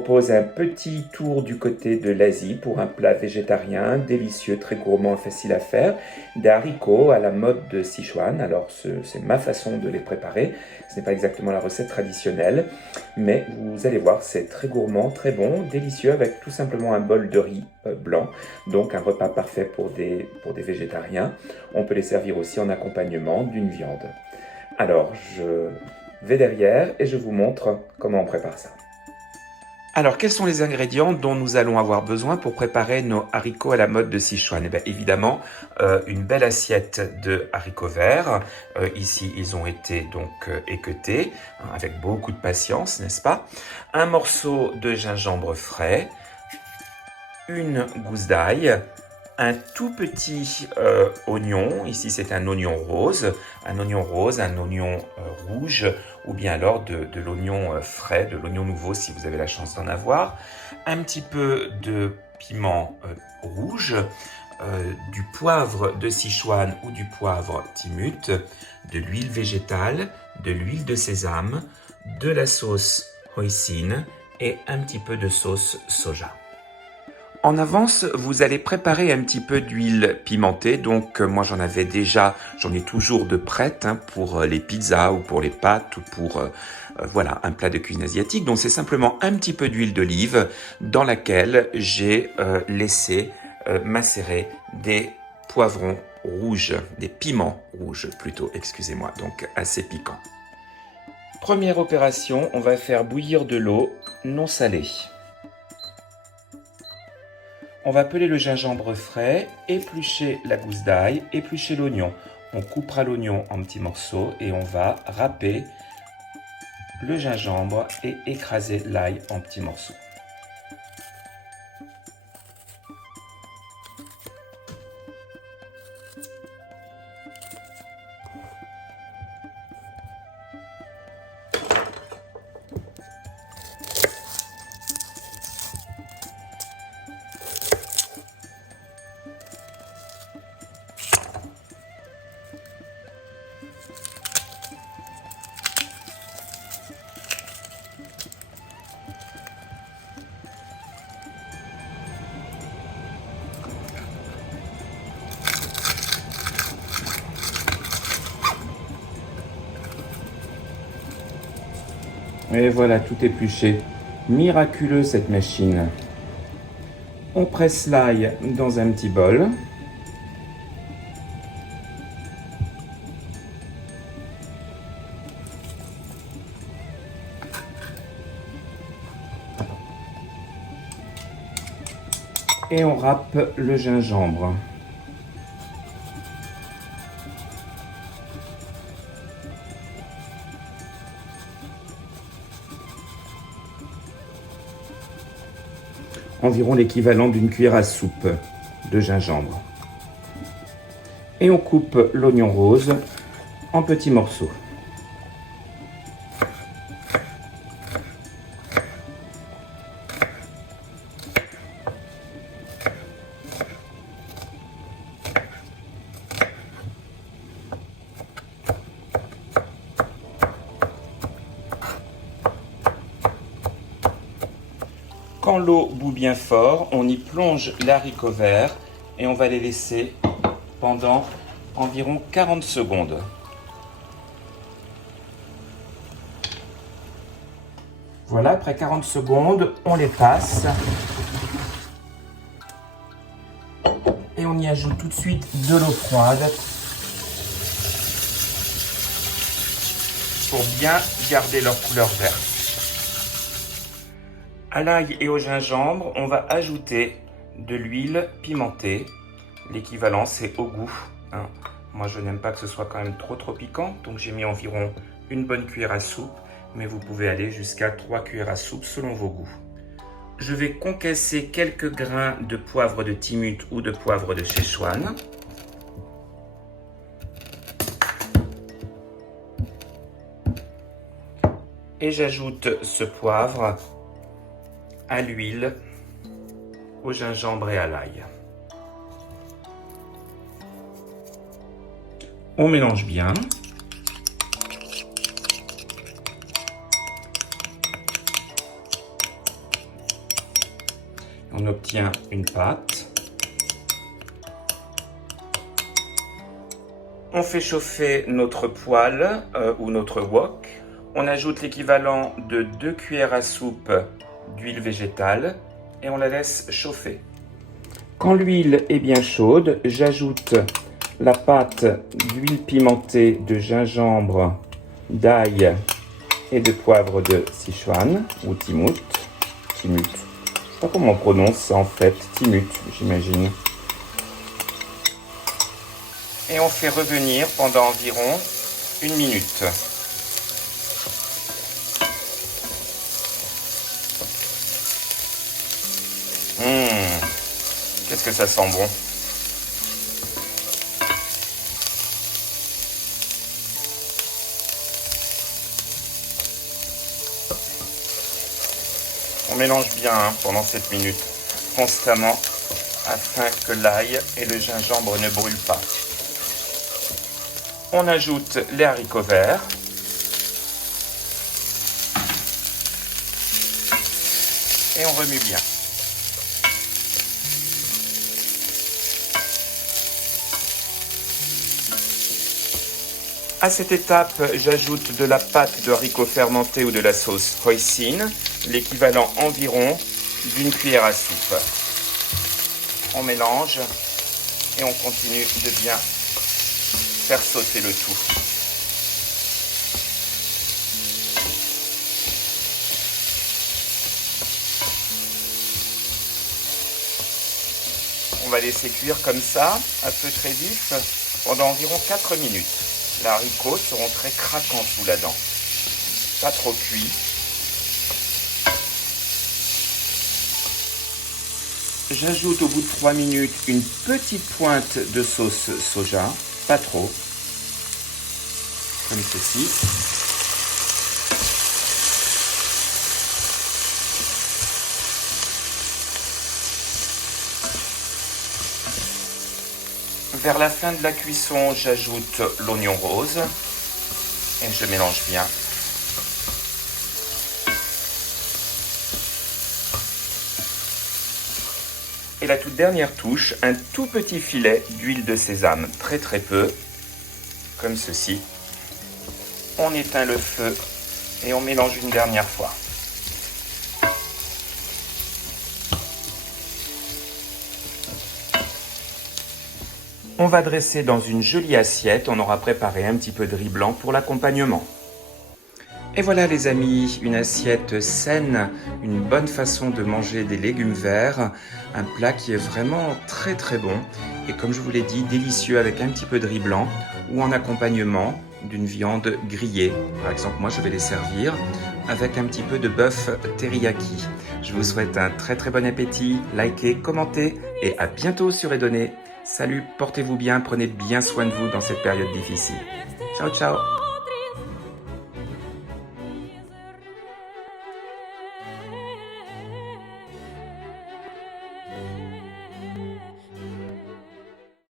propose un petit tour du côté de l'Asie pour un plat végétarien, délicieux, très gourmand, facile à faire. Des haricots à la mode de Sichuan. Alors c'est ma façon de les préparer. Ce n'est pas exactement la recette traditionnelle, mais vous allez voir, c'est très gourmand, très bon, délicieux avec tout simplement un bol de riz blanc. Donc un repas parfait pour des végétariens. On peut les servir aussi en accompagnement d'une viande. Alors je vais derrière et je vous montre comment on prépare ça. Alors, quels sont les ingrédients dont nous allons avoir besoin pour préparer nos haricots à la mode de Sichuan? Eh bien, évidemment, une belle assiette de haricots verts. Ici, ils ont été donc équeutés, hein, avec beaucoup de patience, n'est-ce pas? Un morceau de gingembre frais, une gousse d'ail, un tout petit oignon, ici c'est un oignon rose, un oignon rouge, ou bien alors de l'oignon frais, de l'oignon nouveau si vous avez la chance d'en avoir, un petit peu de piment rouge, du poivre de Sichuan ou du poivre Timut, de l'huile végétale, de l'huile de sésame, de la sauce hoisin et un petit peu de sauce soja. En avance, vous allez préparer un petit peu d'huile pimentée. Donc, moi, j'en ai toujours de prête pour les pizzas ou pour les pâtes ou pour, voilà, un plat de cuisine asiatique. Donc, c'est simplement un petit peu d'huile d'olive dans laquelle j'ai laissé macérer des poivrons rouges, des piments rouges plutôt, excusez-moi, donc assez piquants. Première opération, on va faire bouillir de l'eau non salée. On va peler le gingembre frais, éplucher la gousse d'ail, éplucher l'oignon. On coupera l'oignon en petits morceaux et on va râper le gingembre et écraser l'ail en petits morceaux. Et voilà, tout épluché. Miraculeux cette machine. On presse l'ail dans un petit bol. Et on râpe le gingembre. Environ l'équivalent d'une cuillère à soupe de gingembre. Et on coupe l'oignon rose en petits morceaux. Quand l'eau bout bien fort, on y plonge les haricots verts et on va les laisser pendant environ 40 secondes. Voilà, après 40 secondes, on les passe et on y ajoute tout de suite de l'eau froide pour bien garder leur couleur verte. À l'ail et au gingembre, on va ajouter de l'huile pimentée. L'équivalent, c'est au goût. Moi, je n'aime pas que ce soit quand même trop piquant, donc j'ai mis environ une bonne cuillère à soupe, mais vous pouvez aller jusqu'à 3 cuillères à soupe selon vos goûts. Je vais concasser quelques grains de poivre de Timut ou de poivre de Sichuan. Et j'ajoute ce poivre à l'huile, au gingembre et à l'ail. On mélange bien. on obtient une pâte. On fait chauffer notre poêle ou notre wok. On ajoute l'équivalent de 2 cuillères à soupe d'huile végétale et on la laisse chauffer. Quand l'huile est bien chaude, j'ajoute la pâte d'huile pimentée de gingembre, d'ail et de poivre de Sichuan ou Timut. Je ne sais pas comment on prononce ça en fait, Timut j'imagine. Et on fait revenir pendant environ 1 minute. Qu'est-ce que ça sent bon! On mélange bien pendant 7 minutes, constamment, afin que l'ail et le gingembre ne brûlent pas. On ajoute les haricots verts. Et on remue bien. À cette étape, j'ajoute de la pâte de haricots fermentés ou de la sauce hoisin, l'équivalent environ d'1 cuillère à soupe. On mélange et on continue de bien faire sauter le tout. On va laisser cuire comme ça, à feu très vif, pendant environ 4 minutes. Les haricots seront très craquants sous la dent, pas trop cuits. J'ajoute au bout de 3 minutes une petite pointe de sauce soja, pas trop, comme ceci. Vers la fin de la cuisson, j'ajoute l'oignon rose et je mélange bien. Et la toute dernière touche, un tout petit filet d'huile de sésame, très très peu, comme ceci. On éteint le feu et on mélange une dernière fois. On va dresser dans une jolie assiette, on aura préparé un petit peu de riz blanc pour l'accompagnement. Et voilà les amis, une assiette saine, une bonne façon de manger des légumes verts, un plat qui est vraiment très très bon et comme je vous l'ai dit, délicieux avec un petit peu de riz blanc ou en accompagnement d'une viande grillée. Par exemple, moi je vais les servir avec un petit peu de bœuf teriyaki. Je vous souhaite un très très bon appétit, likez, commentez et à bientôt sur Edonné. Salut, portez-vous bien, prenez bien soin de vous dans cette période difficile. Ciao ciao!